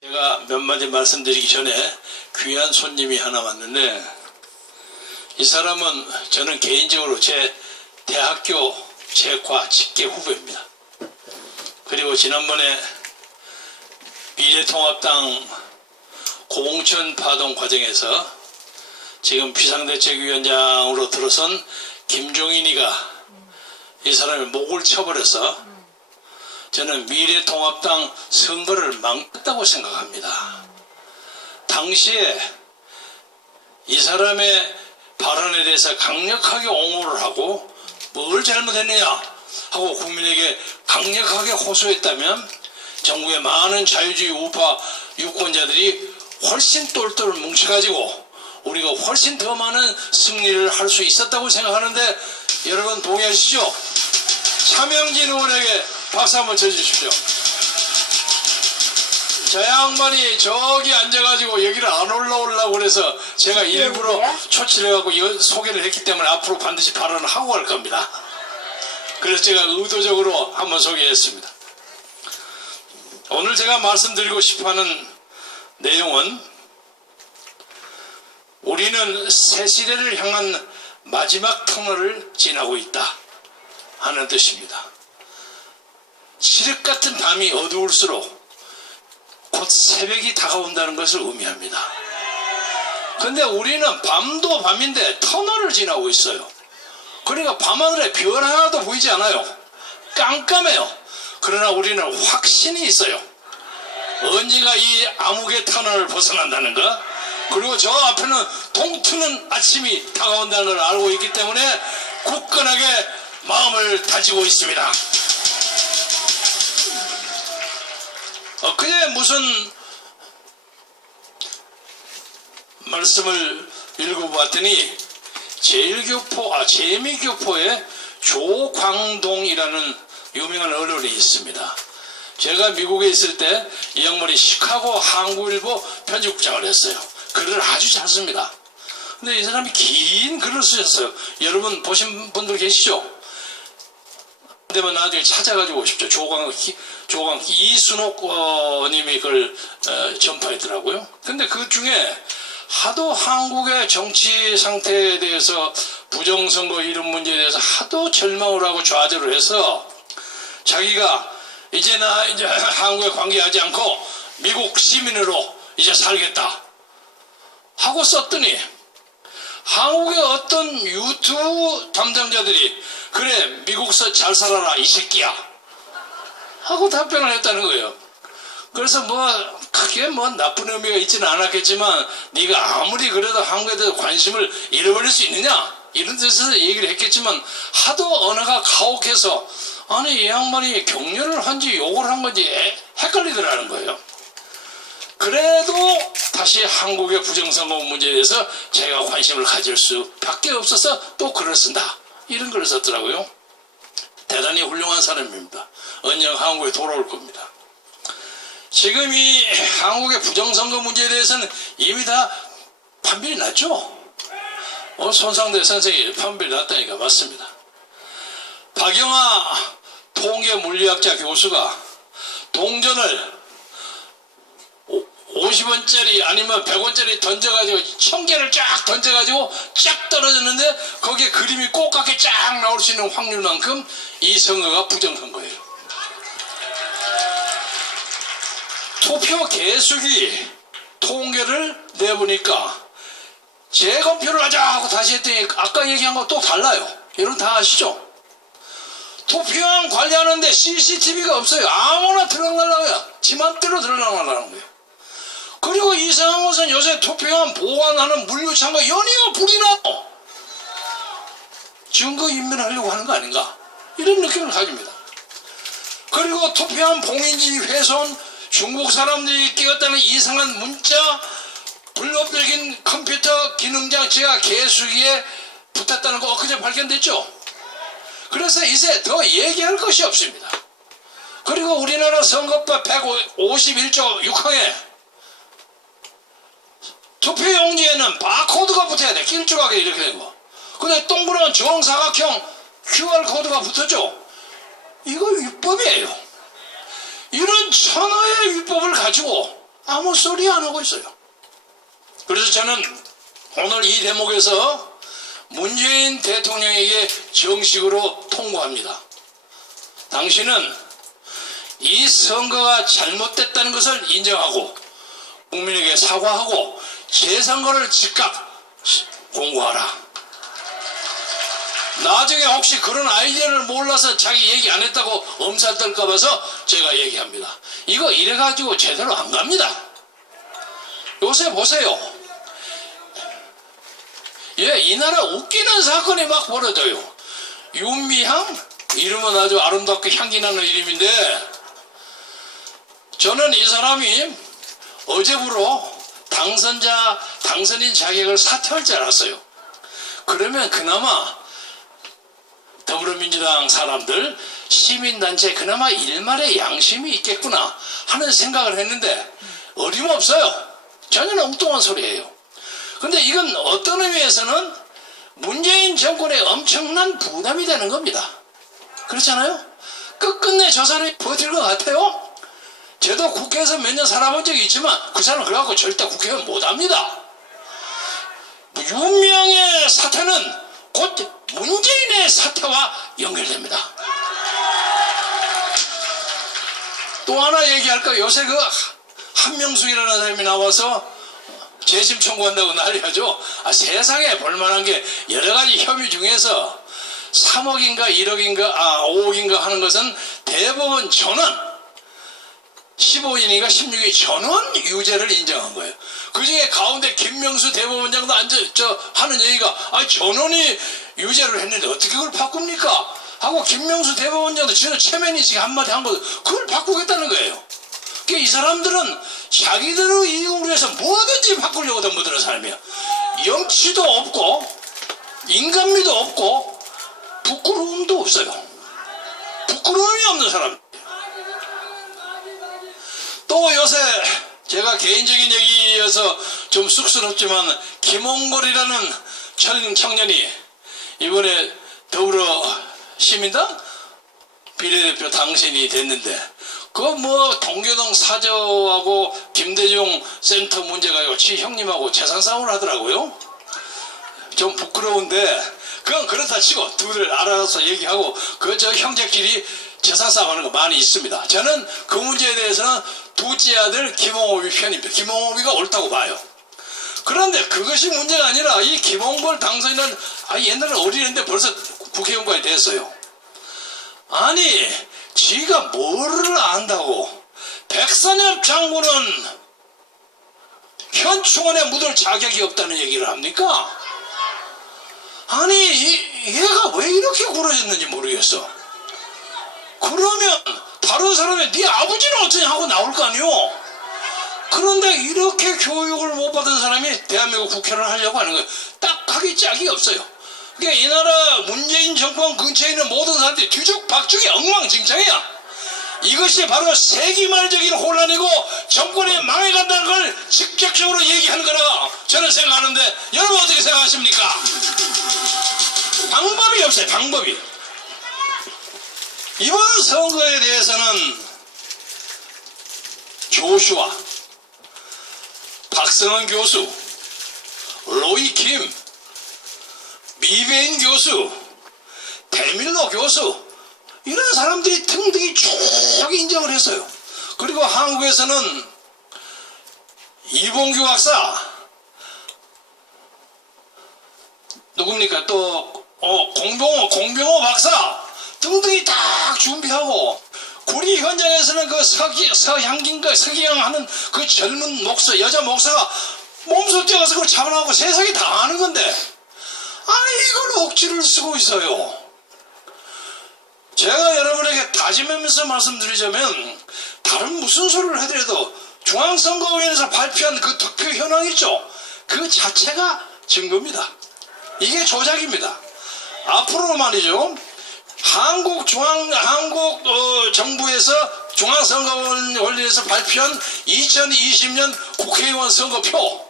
제가 몇 마디 말씀드리기 전에 귀한 손님이 하나 왔는데, 이 사람은 저는 개인적으로 제 대학교 재과 직계 후배입니다. 그리고 지난번에 미래통합당 공천 파동 과정에서 지금 비상대책위원장으로 들어선 김종인이가 이 사람의 목을 쳐버려서 저는 미래통합당 선거를 망쳤다고 생각합니다. 당시에 이 사람의 발언에 대해서 강력하게 옹호를 하고 뭘 잘못했느냐 하고 국민에게 강력하게 호소했다면 정부의 많은 자유주의 우파 유권자들이 훨씬 똘똘 뭉쳐가지고 우리가 훨씬 더 많은 승리를 할 수 있었다고 생각하는데, 여러분 동의하시죠? 차명진 의원에게 박수 한번 쳐주십시오. 저 양반이 저기 앉아가지고 여기를 안 올라오려고 그래서 제가 일부러 초치해갖고 소개를 했기 때문에 앞으로 반드시 발언을 하고 갈 겁니다. 그래서 제가 의도적으로 한번 소개했습니다. 오늘 제가 말씀드리고 싶어하는 내용은, 우리는 새 시대를 향한 마지막 터널을 지나고 있다 하는 뜻입니다. 칠흑 같은 밤이 어두울수록 곧 새벽이 다가온다는 것을 의미합니다. 근데 우리는 밤도 밤인데 터널을 지나고 있어요. 그러니까 밤하늘에 별 하나도 보이지 않아요. 깜깜해요. 그러나 우리는 확신이 있어요. 언젠가 이 암흑의 터널을 벗어난다는 것, 그리고 저 앞에는 동트는 아침이 다가온다는 걸 알고 있기 때문에 굳건하게 마음을 다지고 있습니다. 그제 무슨 말씀을 읽어봤더니 재미교포의 조광동이라는 유명한 언론이 있습니다. 제가 미국에 있을 때 이 양반이 시카고 한국일보 편집국장을 했어요. 글을 아주 잘 씁니다. 근데 이 사람이 긴 글을 쓰셨어요. 여러분 보신 분들 계시죠? 근데 나중에 찾아가지고 오십시오. 조광 이순옥 님이 그걸 전파했더라고요. 근데 그 중에 하도 한국의 정치 상태에 대해서, 부정선거 이런 문제에 대해서 하도 절망을 하고 좌절을 해서 자기가 이제 한국에 관계하지 않고 미국 시민으로 이제 살겠다 하고 썼더니, 한국의 어떤 유튜브 담당자들이 그래 미국서 잘 살아라 이 새끼야 하고 답변을 했다는 거예요. 그래서 크게 나쁜 의미가 있지는 않았겠지만, 네가 아무리 그래도 한국에 대해서 관심을 잃어버릴 수 있느냐 이런 뜻에서 얘기를 했겠지만, 하도 언어가 가혹해서 아니 이 양반이 격려를 한지 욕을 한 건지 헷갈리더라는 거예요. 그래도 다시 한국의 부정선거 문제에 대해서 제가 관심을 가질 수밖에 없어서 또 글을 쓴다 이런 글을 썼더라고요. 대단히 훌륭한 사람입니다. 언젠가 한국에 돌아올 겁니다. 지금 이 한국의 부정선거 문제에 대해서는 이미 다 판별이 났죠? 손상대 선생이 판별이 났다니까. 맞습니다. 박영하 통계물리학자 교수가 동전을 50원짜리 아니면 100원짜리 던져가지고 1000개를 쫙 던져가지고 쫙 떨어졌는데 거기에 그림이 꼭같게 쫙 나올 수 있는 확률만큼 이 선거가 부정선거예요. 투표 개수기 통계를 내보니까 재검표를 하자 하고 다시 했더니 아까 얘기한 거 또 달라요. 여러분 다 아시죠? 투표함 관리하는데 CCTV가 없어요. 아무나 들어가려고요. 지 맘대로 들어가려는 거예요. 그리고 이상한 것은 요새 투표함 보관하는 물류창고 연이어 불이 나고 증거 인멸하려고 하는 거 아닌가, 이런 느낌을 가집니다. 그리고 투표함 봉인지 훼손, 중국 사람들이 끼웠다는 이상한 문자, 불러들긴 컴퓨터 기능장치가 개수기에 붙었다는 거 엊그제 발견됐죠? 그래서 이제 더 얘기할 것이 없습니다. 그리고 우리나라 선거법 151조 6항에 투표용지에는 바코드가 붙어야 돼. 길쭉하게 이렇게 된 거. 근데 동그란 정사각형 QR코드가 붙었죠? 이거 위법이에요. 이런 천하의 위법을 가지고 아무 소리 안 하고 있어요. 그래서 저는 오늘 이 대목에서 문재인 대통령에게 정식으로 통보합니다. 당신은 이 선거가 잘못됐다는 것을 인정하고 국민에게 사과하고 재선거를 즉각 공고하라. 나중에 혹시 그런 아이디어를 몰라서 자기 얘기 안 했다고 엄살 떨까 봐서 제가 얘기합니다. 이거 이래가지고 제대로 안 갑니다. 요새 보세요. 예, 이 나라 웃기는 사건이 막 벌어져요. 윤미향? 이름은 아주 아름답게 향기나는 이름인데, 저는 이 사람이 어제부로 당선인 자격을 사퇴할 줄 알았어요. 그러면 그나마 더불어민주당 사람들, 시민단체 그나마 일말의 양심이 있겠구나 하는 생각을 했는데 어림없어요. 전혀 엉뚱한 소리예요. 근데 이건 어떤 의미에서는 문재인 정권에 엄청난 부담이 되는 겁니다. 그렇잖아요? 끝끝내 저 사람이 버틸 것 같아요? 저도 국회에서 몇 년 살아본 적이 있지만 그 사람은 그래갖고 절대 국회의원 못합니다. 윤미향의 사태는 곧 문재인의 사태와 연결됩니다. 또 하나 얘기할까? 요새 그 한명숙이라는 사람이 나와서 재심 청구한다고 난리하죠. 세상에 볼만한 게 여러 가지 혐의 중에서 3억인가 1억인가 5억인가 하는 것은 대법원 전원 15인인가 16인 전원 유죄를 인정한 거예요. 그 중에 가운데 김명수 대법원장도 하는 얘기가 전원이 유죄를 했는데 어떻게 그걸 바꿉니까? 하고 김명수 대법원장도 진짜 체면이식 한마디 한 거 그걸 바꾸겠다는 거예요. 그러니까 이 사람들은 자기들의 이익을 위해서 뭐든지 바꾸려고 덤벼드는 사람이야. 염치도 없고 인간미도 없고 부끄러움도 없어요. 부끄러움이 없는 사람. 또 요새 제가 개인적인 얘기여서 좀 쑥스럽지만 김홍걸이라는 청년이 이번에 더불어시민당 비례대표 당선이 됐는데 그 동교동 사저하고 김대중 센터 문제 가지고 지 형님하고 재산 싸움을 하더라고요. 좀 부끄러운데 그건 그렇다 치고 둘을 알아서 얘기하고 저 형제끼리 재산 싸움하는 거 많이 있습니다. 저는 그 문제에 대해서는 둘째 아들 김홍업이 편입니다. 김홍업이가 옳다고 봐요. 그런데 그것이 문제가 아니라 이 김홍걸 당선인은 옛날에 어린애인데 벌써 국회의원까지 됐어요. 아니 지가 뭐를 안다고 백선엽 장군은 현충원에 묻을 자격이 없다는 얘기를 합니까? 아니 얘가 왜 이렇게 굴어졌는지 모르겠어. 그러면 다른 사람이 네 아버지는 어쩌냐 하고 나올 거 아니오. 그런데 이렇게 교육을 못 받은 사람이 대한민국 국회를 하려고 하는 거예요. 딱 하기 짝이 없어요. 그러니까 이 나라 문재인 정권 근처에 있는 모든 사람들이 뒤죽박죽이 엉망진창이야. 이것이 바로 세기말적인 혼란이고 정권이 망해간다는 걸 직접적으로 얘기하는 거라고 저는 생각하는데 여러분 어떻게 생각하십니까? 방법이 없어요. 방법이. 이번 선거에 대해서는 조슈아, 박성원 교수, 로이킴, 미베인 교수, 데밀로 교수 이런 사람들이 등등이 쭉 인정을 했어요. 그리고 한국에서는 이봉규 박사 누굽니까? 또 공병호 박사 등등이 딱 준비하고 구리 현장에서는 그 서향긴가 서기양 하는 그 젊은 목사 여자 목사가 몸소 뛰어가서 그걸 잡아나가고 세상이 다 아는 건데 이걸 억지를 쓰고 있어요. 제가 여러분에게 다짐하면서 말씀드리자면 다른 무슨 소리를 해드려도 중앙선거위원회에서 발표한 그 득표 현황 있죠? 그 자체가 증거입니다. 이게 조작입니다. 앞으로 말이죠. 한국 정부에서 중앙선거원에서 발표한 2020년 국회의원 선거표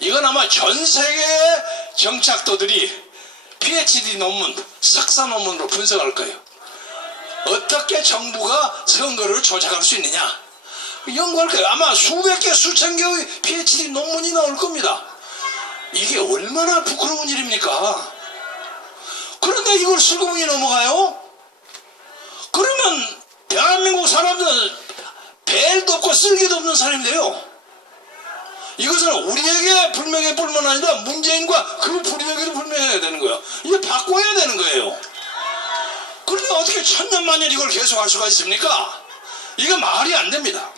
이건 아마 전 세계의 정착도들이 PhD 논문, 석사 논문으로 분석할 거예요. 어떻게 정부가 선거를 조작할 수 있느냐? 연구할 거예요. 아마 수백 개, 수천 개의 PhD 논문이 나올 겁니다. 이게 얼마나 부끄러운 일입니까? 그런데 이걸 슬그머니 넘어가요? 그러면 대한민국 사람들은 벨도 없고 쓸개도 없는 사람이 돼요. 이것은 우리에게 불명예 뿐만 아니라 문재인과 그 불명예를 불명해야 되는 거예요. 이게 바꿔야 되는 거예요. 그런데 어떻게 천년만년 이걸 계속할 수가 있습니까? 이거 말이 안 됩니다.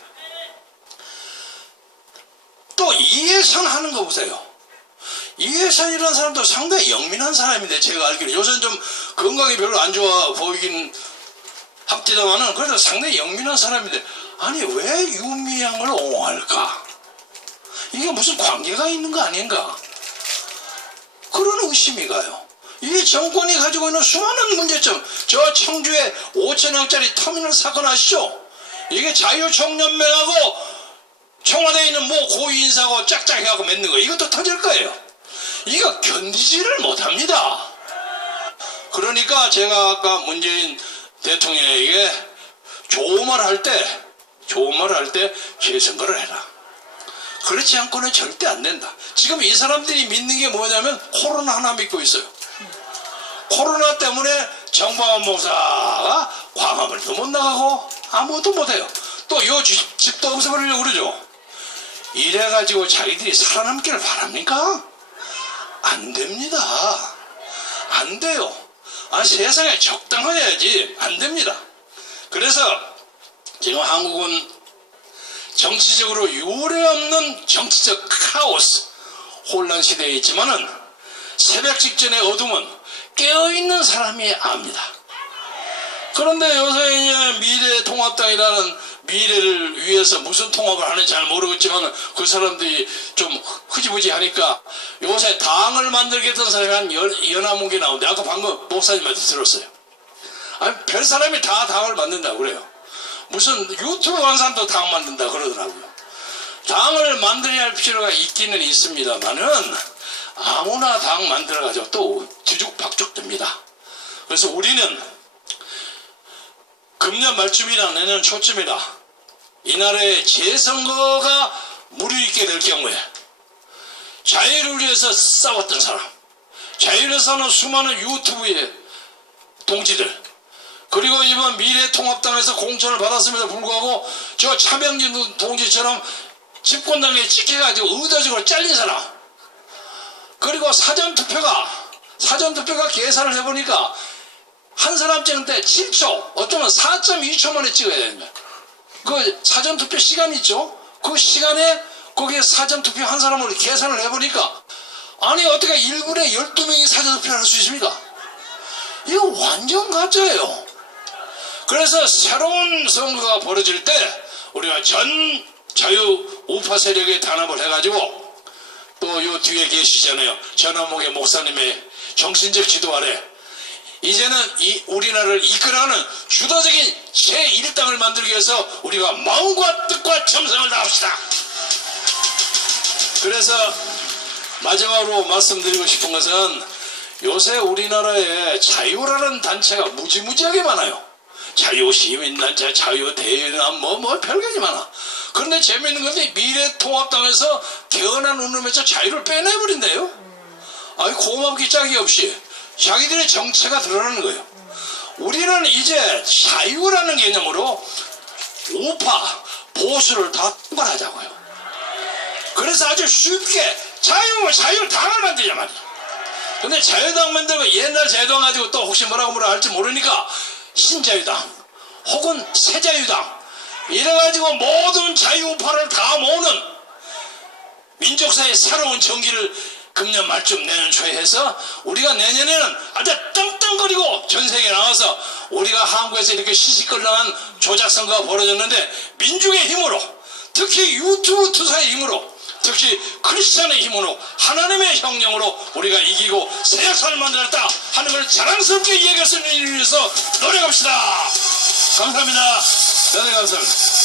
또 이해찬 하는 거 보세요. 이해찬이라는 사람도 상당히 영민한 사람인데, 제가 알기로 요새는 좀 건강이 별로 안 좋아 보이긴 합디다마는 그래도 상당히 영민한 사람인데, 아니 왜 유미양을 옹호할까? 이게 무슨 관계가 있는 거 아닌가? 그런 의심이 가요. 이 정권이 가지고 있는 수많은 문제점, 저 청주에 5천억짜리 터미널 사건 아시죠? 이게 자유총연맹하고 청와대에 있는 뭐 고위인사하고 짝짝해갖고 맺는 거, 이것도 터질 거예요. 이거 견디지를 못합니다. 그러니까 제가 아까 문재인 대통령에게 좋은 말 할 때 재선거를 해라. 그렇지 않고는 절대 안 된다. 지금 이 사람들이 믿는 게 뭐냐면 코로나 하나 믿고 있어요. 코로나 때문에 정광훈 목사가 광화문도 못 나가고 아무것도 못해요. 또 요 집도 없애버리려고 그러죠. 이래가지고 자기들이 살아남기를 바랍니까? 안 됩니다. 안 돼요. 세상에 적당해야지. 안 됩니다. 그래서 지금 한국은 정치적으로 유례없는 정치적 카오스, 혼란 시대에 있지만은 새벽 직전의 어둠은 깨어있는 사람이 압니다. 그런데 요새 이제 미래통합당이라는 미래를 위해서 무슨 통합을 하는지 잘 모르겠지만 그 사람들이 좀 흐지부지 하니까 요새 당을 만들겠다는 사람이 한 연하문계 나오는데, 아까 방금 목사님한테 들었어요. 아니, 별 사람이 다 당을 만든다고 그래요. 무슨 유튜브 한 사람도 당 만든다 그러더라고요. 당을 만들어야 할 필요가 있기는 있습니다만은 아무나 당 만들어가지고 또 뒤죽박죽 됩니다. 그래서 우리는 금년 말쯤이나 내년 초쯤이나 이 나라의 재선거가 무르익게 될 경우에 자유를 위해서 싸웠던 사람, 자유를 사는 수많은 유튜브의 동지들, 그리고 이번 미래통합당에서 공천을 받았음에도 불구하고 저 차명진 동지처럼 집권당에 찍혀가지고 의도적으로 잘린 사람, 그리고 사전투표가 계산을 해보니까 한 사람 찍는데 7초, 어쩌면 4.2초 만에 찍어야 됩니다. 그 사전투표 시간 있죠? 그 시간에 거기에 사전투표 한 사람으로 계산을 해보니까, 아니 어떻게 1분에 12명이 사전투표를 할 수 있습니까? 이거 완전 가짜예요. 그래서 새로운 선거가 벌어질 때 우리가 전 자유 우파 세력에 단합을 해가지고, 또 요 뒤에 계시잖아요, 전화목의 목사님의 정신적 지도 아래 이제는 이 우리나라를 이끌어가는 주도적인 제1당을 만들기 위해서 우리가 마음과 뜻과 정성을 다합시다. 그래서 마지막으로 말씀드리고 싶은 것은, 요새 우리나라에 자유라는 단체가 무지무지하게 많아요. 자유시민단체, 자유대연합, 뭐 별게 많아. 그런데 재미있는 건데 미래통합당에서 태어난 운명에서 자유를 빼내버린대요. 아이, 고맙기 짝이 없이 자기들의 정체가 드러나는 거예요. 우리는 이제 자유라는 개념으로 우파, 보수를 다 통과하자고요. 그래서 아주 쉽게 자유당을 만들자 말이야. 근데 자유당 만들고 옛날 제도 가지고 또 혹시 뭐라고 할지 모르니까 신자유당 혹은 새자유당 이래가지고 모든 자유우파를 다 모으는 민족사의 새로운 전기를 금년 말쯤 내년 초에 해서 우리가 내년에는 아주 떵떵거리고 전세계에 나와서, 우리가 한국에서 이렇게 시시껄렁한 조작선거가 벌어졌는데 민중의 힘으로, 특히 유튜브 투사의 힘으로, 특히 크리스찬의 힘으로, 하나님의 형령으로 우리가 이기고 새 역사를 만들었다 하는 걸 자랑스럽게 이야기할 수 있는 일을 위해서 노력합시다. 감사합니다. 네, 감사합니다.